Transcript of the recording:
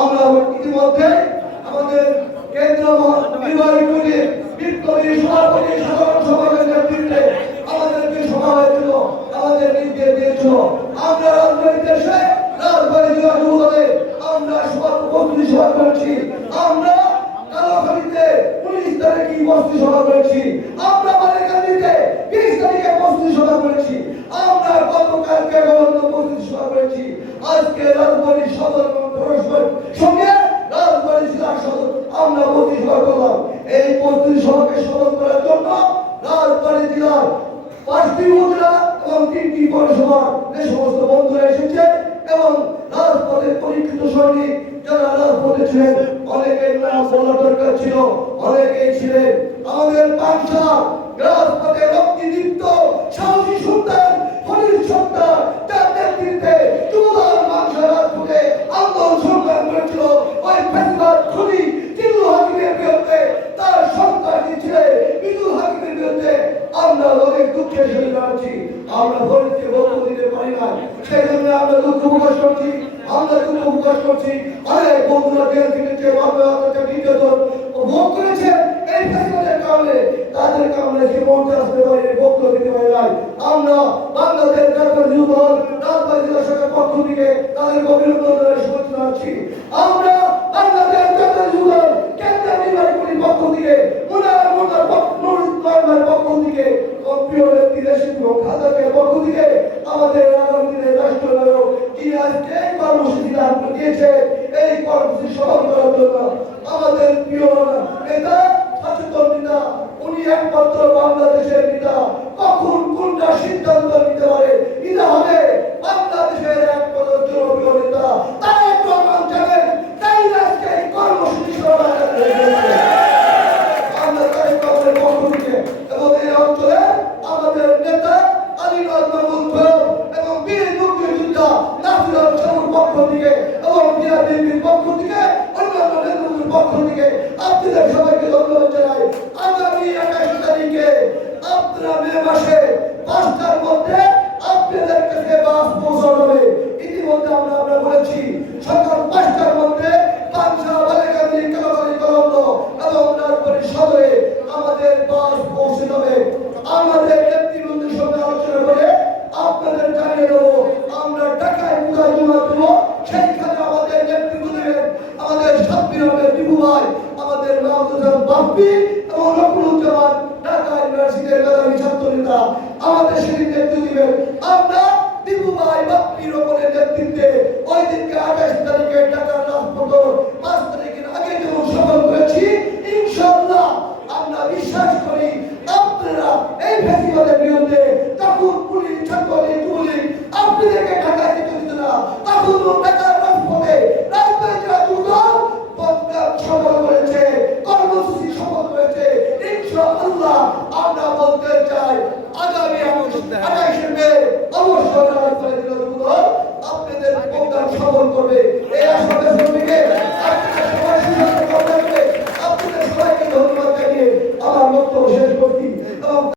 আমরা ইতিমধ্যে আমাদের কেন্দ্র নির্বাহী কমিটি বিপ্লবী সভাপতি সাধারণ সভাপতির নেতৃত্বে আমাদের যে সভা হয়েছিল আমাদের নির্দেশ দিয়েছিল আমরা রাজনৈতিক দেশে আমরা তারিখে উপস্থিতি সভা করেছি? আমরা মালিকান্দিতে বিশ তারিখে সভা করেছি। আমরা গতকালকে গভর্নর উপস্থিতি করেছি। আজকে উপস্থিতি স্মরণ করার জন্য রাজবাড়ি জেলার পাঁচটি মুদ্রা এবং তিনটি পৌরসভার যে সমস্ত বন্ধুরা এসেছে এবং পরীক্ষিত সৈনিক যারা রাজপথে ছিলেন, অনেকের নাম বলা দরকার ছিল, অনেকেই ছিলেন। আমাদের বাংশা জানাচ্ছি আমরা ফরিদকে বক্তব্য দিতে পারি না সেই জন্য আমরা দুঃখ প্রকাশ করছি, আমরা দুঃখ প্রকাশ করছি। অনেক বন্ধুরা, জেল থেকে যে অত্যাচার নির্যাতন ভোগ করেছে, এই ফেসবাদের কারণে তাদের কারণে মঞ্চে আসতে পারে বক্তব্য দিতে পারে নাই। আমরা বাংলাদেশ রাজবাড়ী জেলা শাখার পক্ষ থেকে তাদের অভিনন্দনের শুভেচ্ছা জানাচ্ছি আমরা বাংলাদেশ জাতীয় যুবদল কেন্দ্রীয় নির্বাহী কমিটির পক্ষ থেকে মুনার মুনার নুরুল পক্ষ থেকে ও প্রিয় নেত্রী দেশিক খাদাকের পক্ষ থেকে আমাদের আগামী দিনের রাষ্ট্রনায়ক যিনি আজকে এই কর্মসূচি দান দিয়েছে এই কর্মসূচি সফল করার জন্য আমাদের প্রিয় নেতা সচেতন নেতা, উনি একমাত্র বাংলাদেশের নেতা। কখন কোনটা সিদ্ধান্ত নিতে পারে এটা হবে বাংলাদেশের একমাত্র জনপ্রিয় নেতা। তারেক রহমান জানেন, তাই আজকে এই কর্মসূচি এবং এই অঞ্চলে আমাদের নেতা আলীগঞ্জ মাহমুদ এবং বীর মুক্তিযোদ্ধা নাসির পক্ষ থেকে এবং বিআরবির পক্ষ থেকে অন্যান্য নেতৃত্বের পক্ষ থেকে আপনাদের সবাইকে ধন্যবাদ জানাই। আগামী একাশ তারিখে আপনারা মে মাসে মাহমুদ এবং নকুলুজ্জামান ঢাকা ইউনিভার্সিটির মেধাবী ছাত্র নেতা আমাদের সেদিন নেতৃত্ব দিবেন। আমরা হয়েছিল শুধু আপনাদের প্রোগ্রাম সফল করবে।